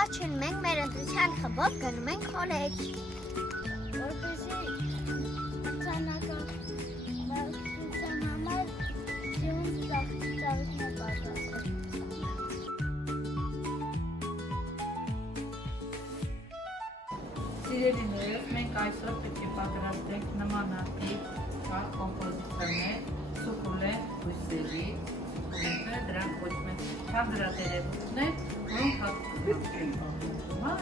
Վերջին մենք մեր ընտրության խմբով գնում ենք քոլեջ։ Որպեսզի ցանական համար ձյուն ծաղիկներ պատրաստել։ Սիրելիներս, մենք այսօր պետք է պատրաստենք նմանատիպ կոմպոզիցիաներ սուկուլենտ բույսերի, դրանք կոչվում են թանձրատերևույթներ, որոնք հատկացնենք։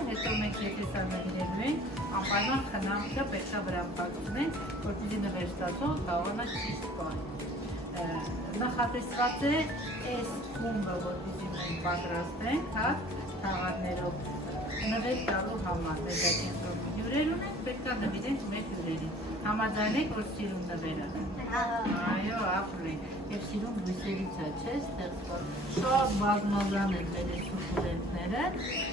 Հետո մենք եթե սարմերելու ենք, անպայման խնամքը պետք է վրան փակցնենք, որպեսզի նվեր ստացող կարողանա ճիշտ պահել։ Նախատեսված է այս խումբը, որպեսզի մենք պատրաստենք, թաղաններով նվեր տալու համար։ Մեր դակենտրոն հյուրեր ունենք, պետք է նվիրենք մեր հյուրերին։ Համաձայնեք, որ սիրում նվերը։ Այո, ապրենք։ Եվ սիրում բույսերից է, չէ՞, ստեղծված։ Շատ բազմազան են մեր այս սուկուլենտները։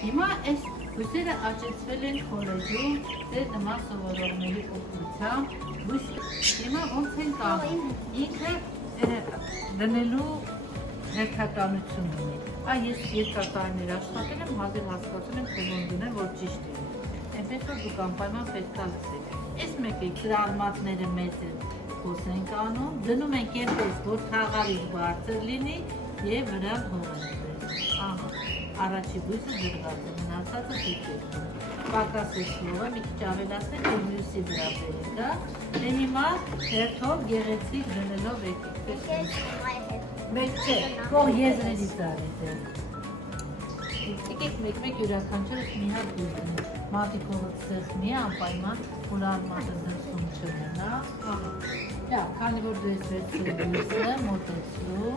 Հիմա այս բույսերը աճեցվել են քոլեջում, ձեր նման սովորողների օգնությամբ։ Հիմա ոնց են կանում։ Ինքը դնելու հերթականություն ունի։ Ես երկար տարիներ աշխատել եմ, հազիվ հասկացել եմ, թե ոնց դնել, որ ճիշտ է։ Այնպես որ դուք անպայման պետք է լսեք։ Այս մեկի արմատները մեծ են, հոս ենք անում, դնում ենք այնպես, որ թաղալից բարձր լինի և վրան հողանվել։ Առաջի բույսը դրված է, մնացածը դիպեք։ Պակասեց հողը, մի քիչ ավելացնենք, որ մյուսի վրա բերենք, հիմա հերթով գեղեցիկ դնելով եկեք։ Մեկ չէ, կող եզրերից արեք։ Եկեք մեկ-մեկ յուրաքանչյուրս մի հատ բույս դնենք։ Մատիկովը ծեղնի անպայման, որ արմատը դրսում չմնա։ Քանի որ դու ես վերցրել բույսը, մոտեցրու։